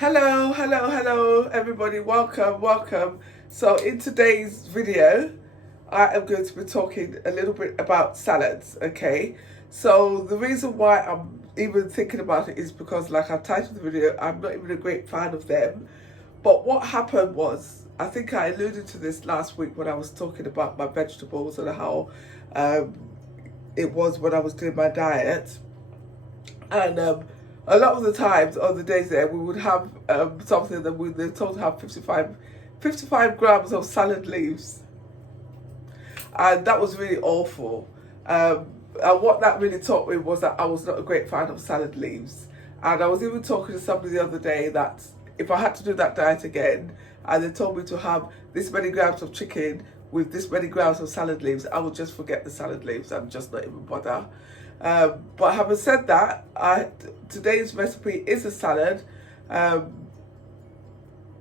Hello, hello, hello, everybody. Welcome, welcome. So, in today's video, I am going to be talking a little bit about salads. Okay, so the reason why I'm even thinking about it is because, like I titled the video, I'm not even a great fan of them. But what happened was, I think I alluded to this last week when I was talking about my vegetables and how um, it was when I was doing my diet. And a lot of the times on the days there, we would have something that they're told to have 55 grams of salad leaves. And that was really awful. And what that really taught me was that I was not a great fan of salad leaves. And I was even talking to somebody the other day that if I had to do that diet again, and they told me to have this many grams of chicken with this many grams of salad leaves, I would just forget the salad leaves and just not even bother. But having said that, today's recipe is a salad, and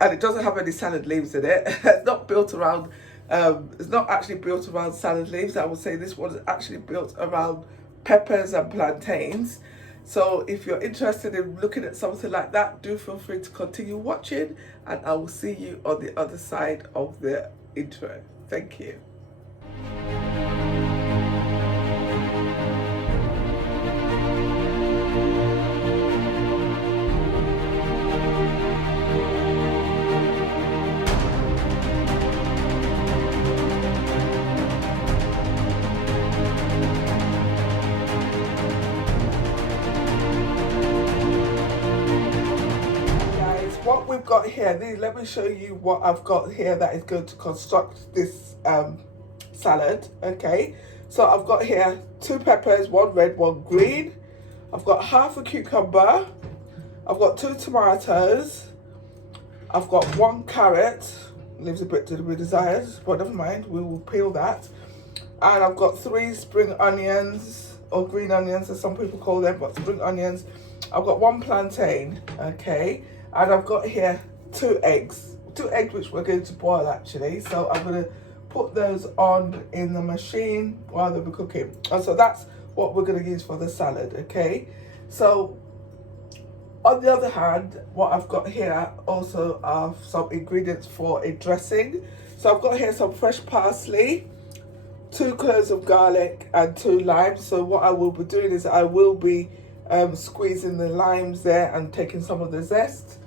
it doesn't have any salad leaves in it. It's not built around. It's not actually built around salad leaves. I would say this one is actually built around peppers and plantains. So if you're interested in looking at something like that, do feel free to continue watching, and I will see you on the other side of the intro. Thank you. What we've got here, let me show you what I've got here that is going to construct this salad. Okay, so I've got here 2 peppers, 1 red, 1 green. I've got half a cucumber. I've got 2 tomatoes. I've got 1 carrot. Leaves a bit to be desired, but never mind, we will peel that. And I've got 3 spring onions, or green onions as some people call them, but spring onions. I've got 1 plantain. Okay, and I've got here 2 eggs which we're going to boil actually. So I'm going to put those on in the machine while they're cooking. And so that's what we're going to use for the salad. Okay, so on the other hand, what I've got here also are some ingredients for a dressing. So I've got here some fresh parsley, 2 cloves of garlic and 2 limes. So what I will be doing is I will be squeezing the limes there and taking some of the zest.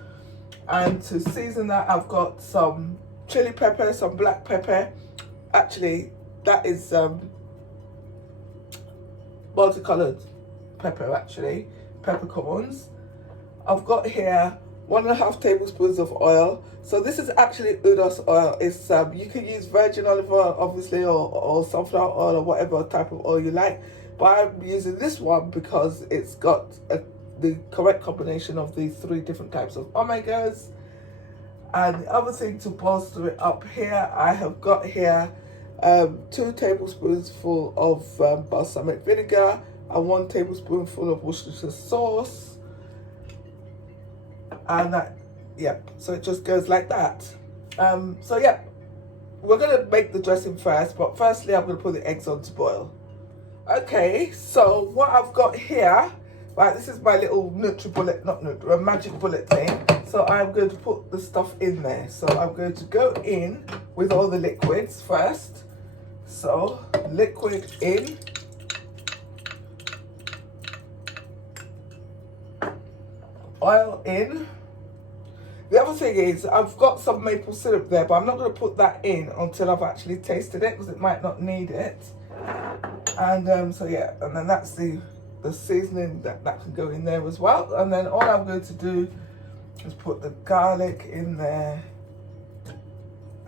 And to season that, I've got some chili pepper, some black pepper. Actually, that is multicolored pepper, actually, peppercorns. I've got here 1.5 tablespoons of oil. So this is actually udos oil. It's you can use virgin olive oil, obviously, or sunflower oil, or whatever type of oil you like. But I'm using this one because it's got the correct combination of these 3 different types of omegas. And the other thing to bolster it up here, I have got here 2 tablespoons full of balsamic vinegar and 1 tablespoonful of Worcestershire sauce. And that, yep, so it just goes like that. So yeah, we're gonna make the dressing first, but firstly I'm gonna put the eggs on to boil. Okay, so what I've got here, right, this is my little NutriBullet, not Nutri, a magic bullet thing. So I'm going to put the stuff in there. So I'm going to go in with all the liquids first. So liquid in. Oil in. The other thing is I've got some maple syrup there, but I'm not going to put that in until I've actually tasted it because it might not need it. And so yeah, and then that's the seasoning that can go in there as well. And then all I'm going to do is put the garlic in there,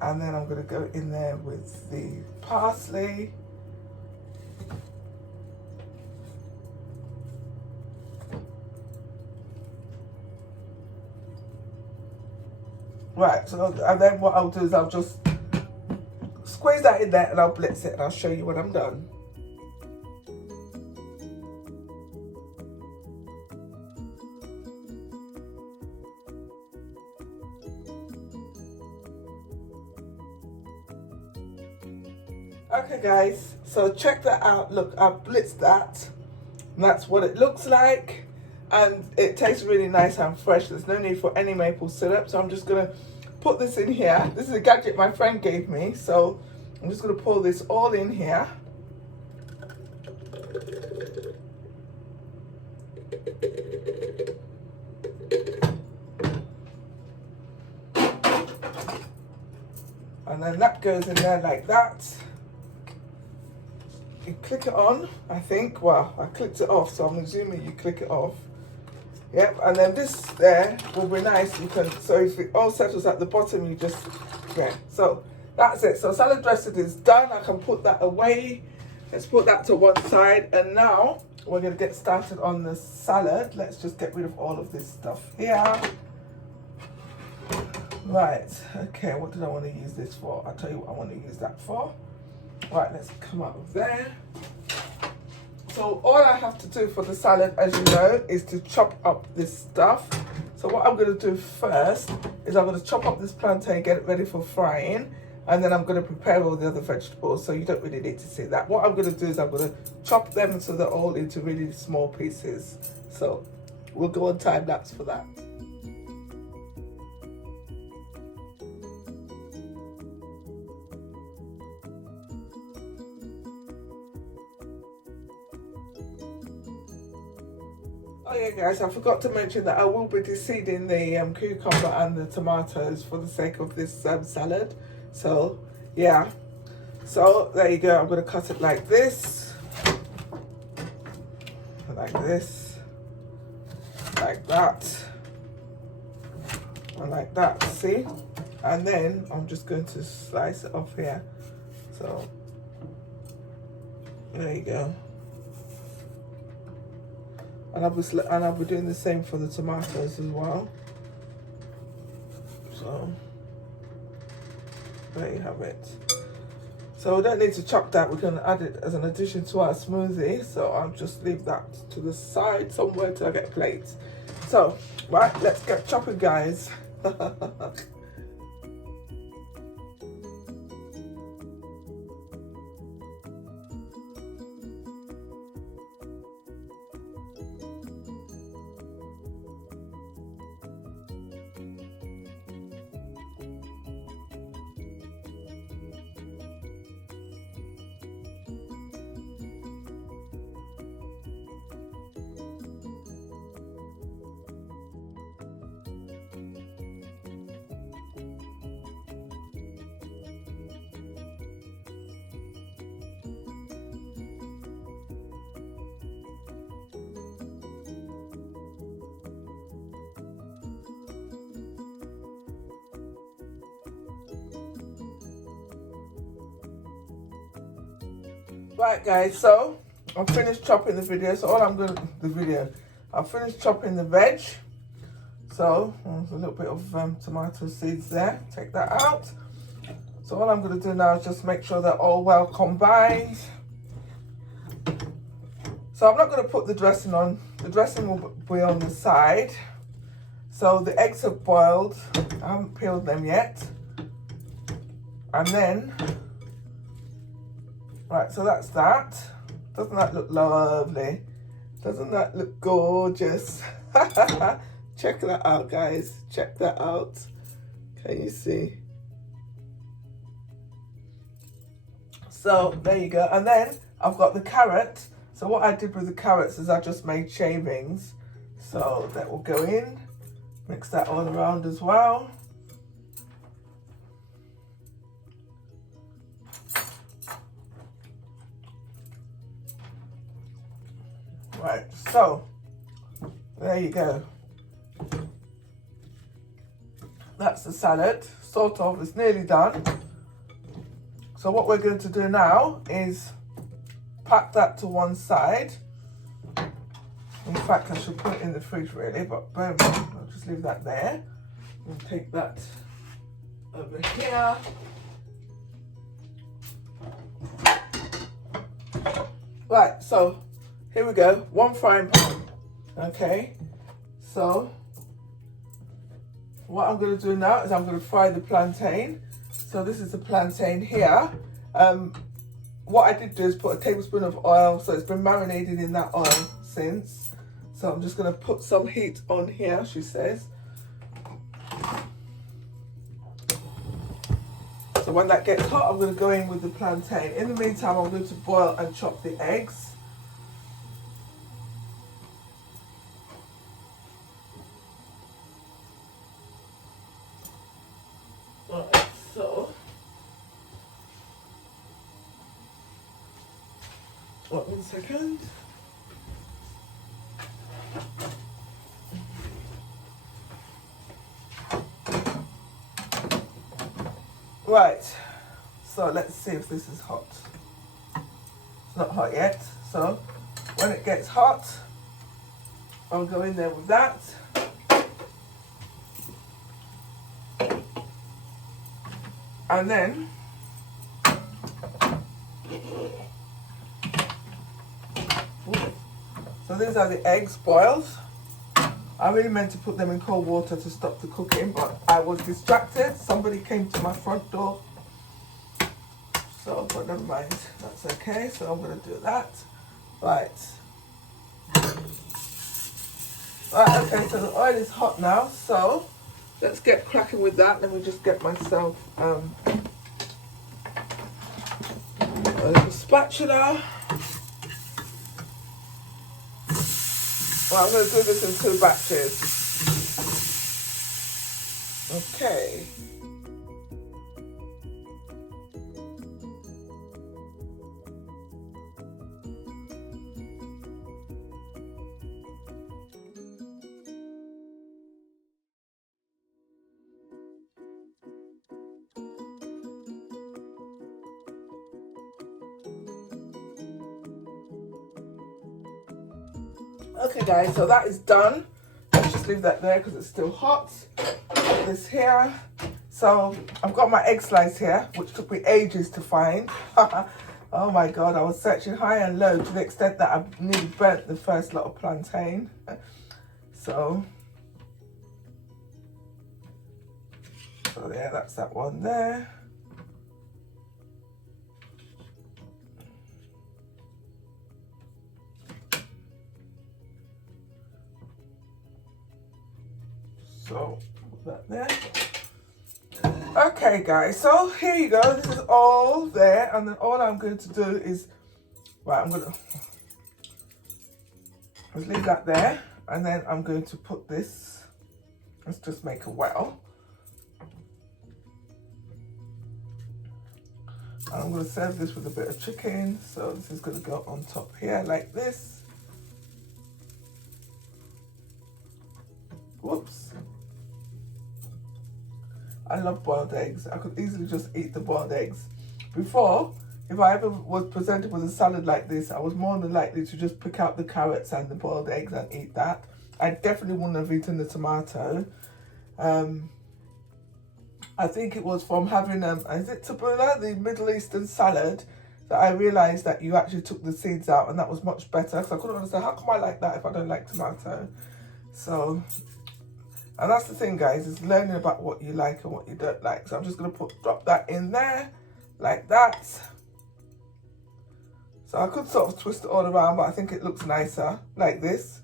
and then I'm going to go in there with the parsley. Right, so and then what I'll do is I'll just squeeze that in there and I'll blitz it, and I'll show you when I'm done. Okay guys, so check that out. Look, I've blitzed that. And that's what it looks like. and it tastes really nice and fresh. There's no need for any maple syrup, so I'm just gonna put this in here. This is a gadget my friend gave me, so I'm just gonna pour this all in here. And then that goes in there like that. You click it on, I think. Well, I clicked it off, so I'm assuming you click it off. Yep, and then this there will be nice. You can, so if it all settles at the bottom, you just, yeah. So that's it. So salad dressing is done. I can put that away. Let's put that to one side. And now we're gonna get started on the salad. Let's just get rid of all of this stuff here. Right, okay, what did I want to use this for? I'll tell you what I want to use that for. Right, let's come out of there. So all I have to do for the salad, as you know, is to chop up this stuff. So what I'm going to do first is I'm going to chop up this plantain, get it ready for frying, and then I'm going to prepare all the other vegetables, so you don't really need to see that. What I'm going to do is I'm going to chop them so they're all into really small pieces. So we'll go on time lapse for that. Oh yeah guys, I forgot to mention that I will be deseeding the cucumber and the tomatoes for the sake of this salad. So yeah, so there you go. I'm going to cut it like this, like this, like that, and like that, see? And then I'm just going to slice it off here. So there you go. And I'll be doing the same for the tomatoes as well. So there you have it. So we don't need to chop that. We can add it as an addition to our smoothie. So I'll just leave that to the side somewhere till I get plates. So right, let's get chopping, guys. Right guys, so I've finished chopping the video. So all I'm going to, I've finished chopping the veg. So there's a little bit of tomato seeds there, take that out. So all I'm going to do now is just make sure they're all well combined. So I'm not going to put the dressing on, the dressing will be on the side. So the eggs have boiled, I haven't peeled them yet. And then, right, so that's that. Doesn't that look lovely? Doesn't that look gorgeous? Check that out, guys. Check that out. Can you see? So there you go. And then I've got the carrot. So what I did with the carrots is I just made shavings. So that will go in. Mix that all around as well. Right, so there you go. That's the salad, sort of, it's nearly done. So what we're going to do now is pack that to one side. In fact, I should put it in the fridge really, but boom, I'll just leave that there. And take that over here. Right, so here we go, one frying pan. Okay, so what I'm going to do now is I'm going to fry the plantain. So this is the plantain here. What I did do is put a tablespoon of oil, so it's been marinated in that oil since. So I'm just going to put some heat on here, she says. So when that gets hot, I'm going to go in with the plantain. In the meantime, I'm going to boil and chop the eggs. Alright, so one second. Right, so let's see if this is hot. It's not hot yet, so when it gets hot, I'll go in there with that. And then so these are the eggs boiled. I really meant to put them in cold water to stop the cooking, but I was distracted. Somebody came to my front door. So, but never mind, that's okay. So I'm gonna do that. Right. Right, okay, so the oil is hot now. So let's get cracking with that. Let me just get myself a little spatula. Well, I'm going to do this in 2 batches. Okay. Okay guys, so that is done. Let's just leave that there because it's still hot. Put this here. So I've got my egg slice here, which took me ages to find. Oh my god, I was searching high and low to the extent that I nearly burnt the first lot of plantain. So yeah, that's that one there. So put that there. Okay guys, so here you go. This is all there, and then all I'm going to do is, right, I'm gonna just leave that there, and then I'm going to put this, let's just make a well. And I'm going to serve this with a bit of chicken. So this is going to go on top here like this. Whoops. I love boiled eggs. I could easily just eat the boiled eggs. Before, if I ever was presented with a salad like this, I was more than likely to just pick out the carrots and the boiled eggs and eat that. I definitely wouldn't have eaten the tomato. I think it was from having, is it tabbouleh, the Middle Eastern salad, that I realised that you actually took the seeds out, and that was much better. Because I couldn't understand, how come I like that if I don't like tomato? So, and that's the thing guys, is learning about what you like and what you don't like. So I'm just going to drop that in there, like that. So I could sort of twist it all around, but I think it looks nicer, like this.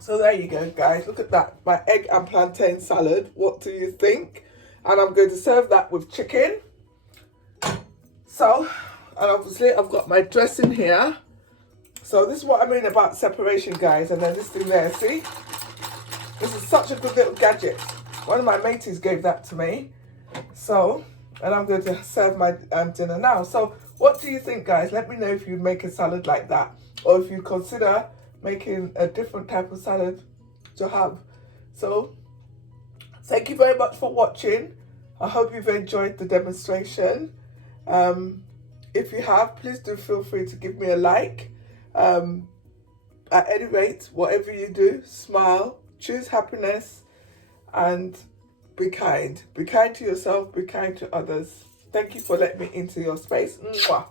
So there you go guys, look at that, my egg and plantain salad. What do you think? And I'm going to serve that with chicken. So, and obviously I've got my dressing here. So this is what I mean about separation guys. And then this thing there, see? This is such a good little gadget. One of my mateys gave that to me. So, and I'm going to serve my dinner now. So what do you think guys? Let me know if you'd make a salad like that, or if you consider making a different type of salad to have. So thank you very much for watching. I hope you've enjoyed the demonstration. If you have, please do feel free to give me a like. At any rate, whatever you do, smile, choose happiness, and be kind. Be kind to yourself, be kind to others. Thank you for letting me into your space. Mwah.